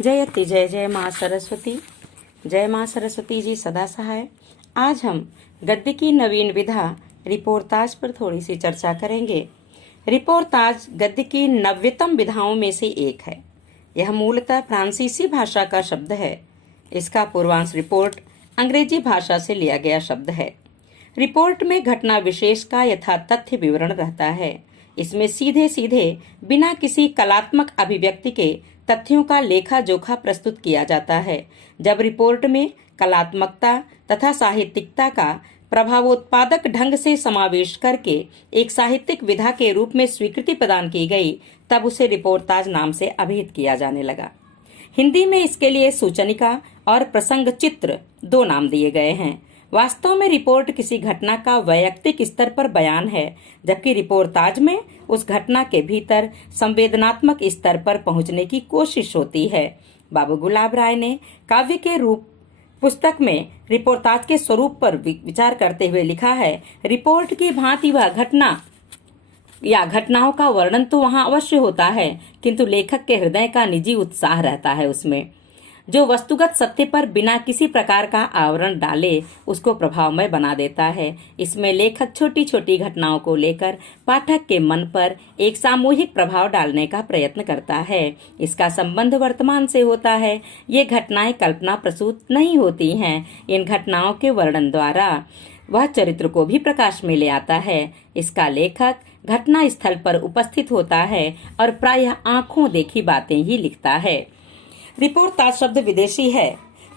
जयति जय जय माँ सरस्वती। जय माँ सरस्वती जी सदा सहाय। आज हम गद्य की नवीन विधा रिपोर्ताज पर थोड़ी सी चर्चा करेंगे। रिपोर्ताज गद्य की नवीनतम विधाओं में से एक है। यह मूलतः फ्रांसीसी भाषा का शब्द है। इसका पूर्वांश रिपोर्ट अंग्रेजी भाषा से लिया गया शब्द है। रिपोर्ट में घटना विशेष का यथा तथ्य विवरण रहता है। इसमें सीधे सीधे बिना किसी कलात्मक अभिव्यक्ति के तथ्यों का लेखा जोखा प्रस्तुत किया जाता है। जब रिपोर्ट में कलात्मकता तथा साहित्यिकता का प्रभावोत्पादक ढंग से समावेश करके एक साहित्यिक विधा के रूप में स्वीकृति प्रदान की गई, तब उसे रिपोर्ताज नाम से अभिहित किया जाने लगा। हिंदी में इसके लिए सूचनिका और प्रसंग चित्र दो नाम दिए गए हैं। वास्तव में रिपोर्ट किसी घटना का वैयक्तिक स्तर पर बयान है, जबकि रिपोर्ताज में उस घटना के भीतर संवेदनात्मक स्तर पर पहुंचने की कोशिश होती है। बाबू गुलाब राय ने काव्य के रूप पुस्तक में रिपोर्ताज के स्वरूप पर विचार करते हुए लिखा है, रिपोर्ट की भांति वह घटना या घटनाओं का वर्णन तो वहां अवश्य होता है, किंतु लेखक के हृदय का निजी उत्साह रहता है उसमें, जो वस्तुगत सत्य पर बिना किसी प्रकार का आवरण डाले उसको प्रभावमय बना देता है। इसमें लेखक छोटी छोटी घटनाओं को लेकर पाठक के मन पर एक सामूहिक प्रभाव डालने का प्रयत्न करता है। इसका संबंध वर्तमान से होता है। ये घटनाएं कल्पना प्रसूत नहीं होती हैं। इन घटनाओं के वर्णन द्वारा वह चरित्र को भी प्रकाश में ले आता है। इसका लेखक घटना स्थल पर उपस्थित होता है और प्रायः आंखों देखी बातें ही लिखता है। रिपोर्ताज शब्द विदेशी है।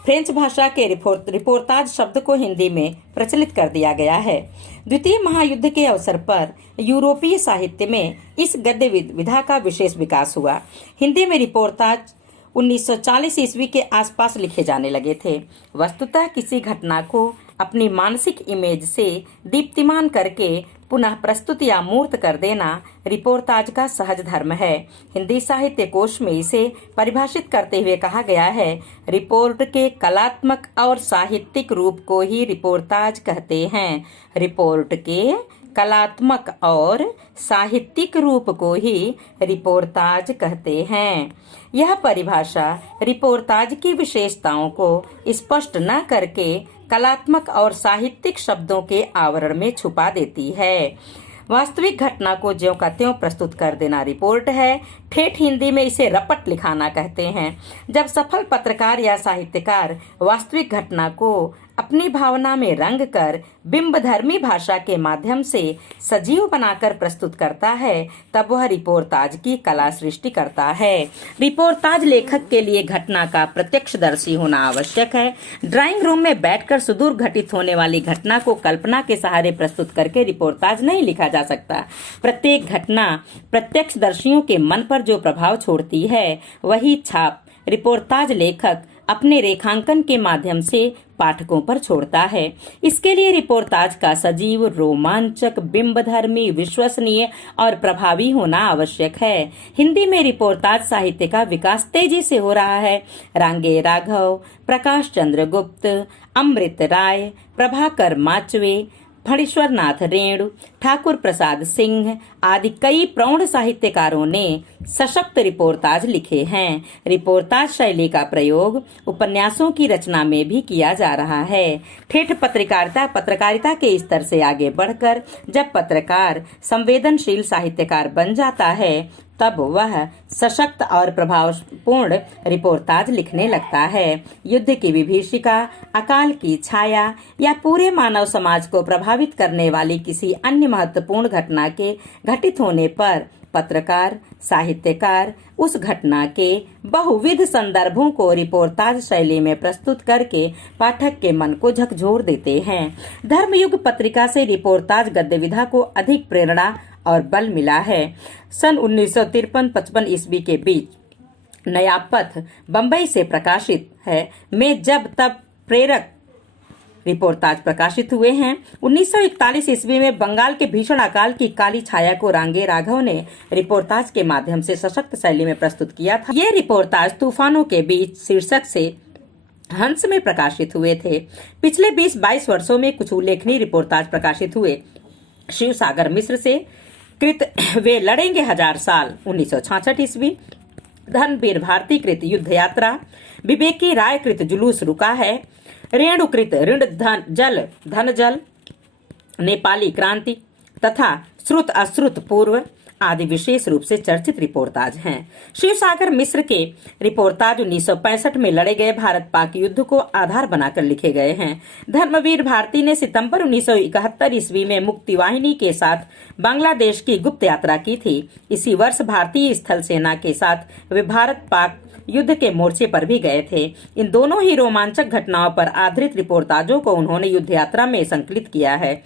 फ्रेंच भाषा के रिपोर्ताज शब्द को हिंदी में प्रचलित कर दिया गया है। द्वितीय महायुद्ध के अवसर पर यूरोपीय साहित्य में इस गद्य विधा का विशेष विकास हुआ। हिंदी में रिपोर्ताज 1940 ईस्वी के आसपास लिखे जाने लगे थे। वस्तुतः किसी घटना को अपनी मानसिक इमेज से दीप्तिमान करके पुनः प्रस्तुत या मूर्त कर देना रिपोर्ताज का सहज धर्म है। हिंदी साहित्य कोश में इसे परिभाषित करते हुए कहा गया है, रिपोर्ट के कलात्मक और साहित्यिक रूप को ही रिपोर्ताज कहते हैं। रिपोर्ट के कलात्मक और साहित्यिक रूप को ही रिपोर्ताज कहते हैं। यह परिभाषा रिपोर्ताज की विशेषताओं को स्पष्ट न करके कलात्मक और साहित्यिक शब्दों के आवरण में छुपा देती है। वास्तविक घटना को ज्यों का त्यों प्रस्तुत कर देना रिपोर्ट है। ठेठ हिंदी में इसे रपट लिखाना कहते हैं। जब सफल पत्रकार या साहित्यकार वास्तविक घटना को अपनी भावना में रंग कर बिंबधर्मी भाषा के माध्यम से सजीव बनाकर प्रस्तुत करता है, तब वह रिपोर्ताज की कला सृष्टि करता है। रिपोर्ताज लेखक के लिए घटना का प्रत्यक्षदर्शी होना आवश्यक है। ड्राइंग रूम में बैठकर सुदूर घटित होने वाली घटना को कल्पना के सहारे प्रस्तुत करके रिपोर्ताज नहीं लिखा जा सकता। प्रत्येक घटना प्रत्यक्षदर्शियों के मन पर जो प्रभाव छोड़ती है, वही छाप रिपोर्ताज लेखक अपने रेखांकन के माध्यम से पाठकों पर छोड़ता है। इसके लिए रिपोर्ताज का सजीव, रोमांचक, बिंबधर्मी, विश्वसनीय और प्रभावी होना आवश्यक है। हिंदी में रिपोर्ताज साहित्य का विकास तेजी से हो रहा है। रांगे राघव, प्रकाश चंद्र गुप्त, अमृत राय, प्रभाकर माचवे, फणीश्वर नाथ रेणु, ठाकुर प्रसाद सिंह आदि कई प्रौढ़ साहित्यकारों ने सशक्त रिपोर्ताज लिखे हैं। रिपोर्ताज शैली का प्रयोग उपन्यासों की रचना में भी किया जा रहा है। ठेठ पत्रकारिता के स्तर से आगे बढ़कर जब पत्रकार संवेदनशील साहित्यकार बन जाता है, तब वह सशक्त और प्रभावपूर्ण रिपोर्ताज लिखने लगता है। युद्ध की विभीषिका, अकाल की छाया या पूरे मानव समाज को प्रभावित करने वाली किसी अन्य महत्वपूर्ण घटना के घटित होने पर पत्रकार, साहित्यकार उस घटना के बहुविध संदर्भों को रिपोर्ताज शैली में प्रस्तुत करके पाठक के मन को झकझोर देते हैं। धर्मयुग पत्रिका से रिपोर्ताज गद्य विधा को अधिक प्रेरणा और बल मिला है। सन 1953-55 ईस्वी के बीच नया पथ बंबई से प्रकाशित है में जब तब प्रेरक रिपोर्ताज प्रकाशित हुए हैं। 1941 ईस्वी में बंगाल के भीषण अकाल की काली छाया को रांगे राघव ने रिपोर्ताज के माध्यम से सशक्त शैली में प्रस्तुत किया था। ये रिपोर्ताज तूफानों के बीच शीर्षक से हंस में प्रकाशित हुए थे। पिछले 20-22 वर्षों में कुछ उल्लेखनीय रिपोर्ताज प्रकाशित हुए। शिव सागर मिश्र से कृत वे लड़ेंगे हजार साल 1966 ईस्वी, धनवीर भारती कृत युद्ध यात्रा, विवेकी राय कृत जुलूस रुका है, रेणुकृत ऋण धन जल, नेपाली क्रांति तथा श्रुत अश्रुत पूर्व आदि विशेष रूप से चर्चित रिपोर्टाज हैं। शिवसागर मिश्र के रिपोर्टाज 1965 में लड़े गए भारत पाक युद्ध को आधार बनाकर लिखे गए हैं। धर्मवीर भारती ने सितंबर 1971 ईस्वी में मुक्तिवाहिनी के साथ बांग्लादेश की गुप्त यात्रा की थी। इसी वर्ष भारतीय स्थल सेना के साथ वे भारत पाक युद्ध के मोर्चे पर भी गए थे। इन दोनों ही रोमांचक घटनाओं पर आधारित रिपोर्टाजों को उन्होंने युद्ध यात्रा में संकलित किया है।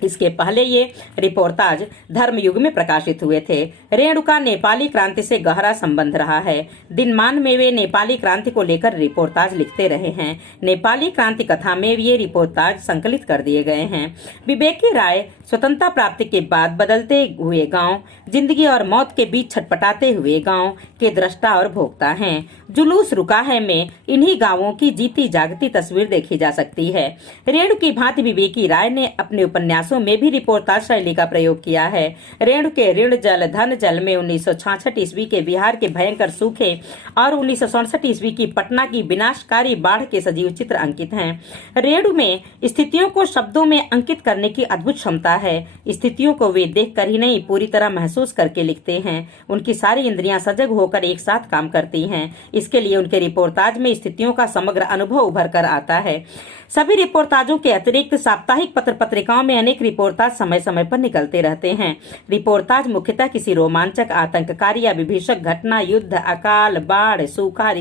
इसके पहले ये रिपोर्टाज धर्मयुग में प्रकाशित हुए थे। रेणुका नेपाली क्रांति से गहरा संबंध रहा है। दिनमान में वे नेपाली क्रांति को लेकर रिपोर्टाज लिखते रहे हैं। नेपाली क्रांति कथा में ये रिपोर्टाज संकलित कर दिए गए हैं। विवेकी राय स्वतंत्रता प्राप्ति के बाद बदलते हुए गांव, जिंदगी और मौत के बीच छटपटाते हुए गांव के दृष्टा और भोक्ता हैं। जुलूस रुका है में इन्हीं गांवों की जीती जागती तस्वीर देखी जा सकती है। रेणु की भांति विवेकी राय ने अपने उपन्यासों में भी रिपोर्टाज शैली का प्रयोग किया है। रेणु के ऋण जल धन जल में 1966 ईस्वी के बिहार के भयंकर सूखे और 1967 ईस्वी की पटना की विनाशकारी बाढ़ के सजीव चित्र अंकित हैं। रेणु में स्थितियों को शब्दों में अंकित करने की अद्भुत क्षमता है। स्थितियों को वे देखकर ही नहीं, पूरी तरह महसूस करके लिखते हैं। उनकी सारी इंद्रियां सजग होकर एक साथ काम करती हैं। इसके लिए उनके रिपोर्टाज में स्थितियों का समग्र अनुभव उभर कर आता है। सभी रिपोर्टाजों के अतिरिक्त साप्ताहिक पत्र पत्रिकाओं में अनेक रिपोर्टाज समय समय पर निकलते रहते हैं। रिपोर्टाज मुख्यतः किसी रोमांचक, आतंककारी या विभीषक घटना, युद्ध, अकाल, बाढ़, सूखा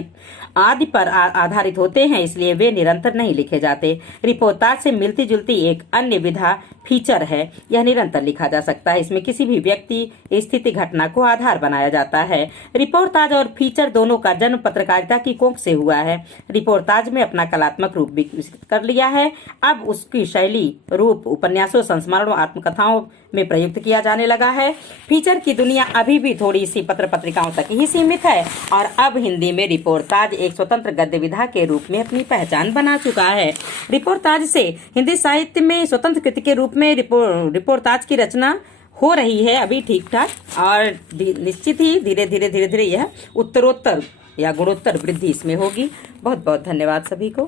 आदि पर आधारित होते हैं, इसलिए वे निरंतर नहीं लिखे जाते। रिपोर्टाज से मिलती जुलती एक अन्य विधा फीचर है। यह निरंतर लिखा जा सकता है। इसमें किसी भी व्यक्ति, स्थिति, घटना को आधार बनाया जाता है। रिपोर्टाज और फीचर दोनों का जन्म पत्रकारिता की कोख से हुआ है। रिपोर्टाज में अपना कलात्मक रूप विकसित कर लिया है। अब उसकी शैली रूप उपन्यासों, संस्मरणों, आत्मकथाओं में प्रयुक्त किया जाने लगा है। फीचर की दुनिया अभी भी थोड़ी सी पत्र पत्रिकाओं तक ही सीमित है और अब हिंदी में रिपोर्टाज एक स्वतंत्र गद्य विधा के रूप में अपनी पहचान बना चुका है। रिपोर्टाज से हिंदी साहित्य में स्वतंत्र कृति के रूप में रिपोर्टाज की रचना हो रही है अभी ठीक ठाक, और निश्चित ही धीरे धीरे यह उत्तरोत्तर या गुणोत्तर वृद्धि इसमें होगी। बहुत बहुत धन्यवाद सभी को।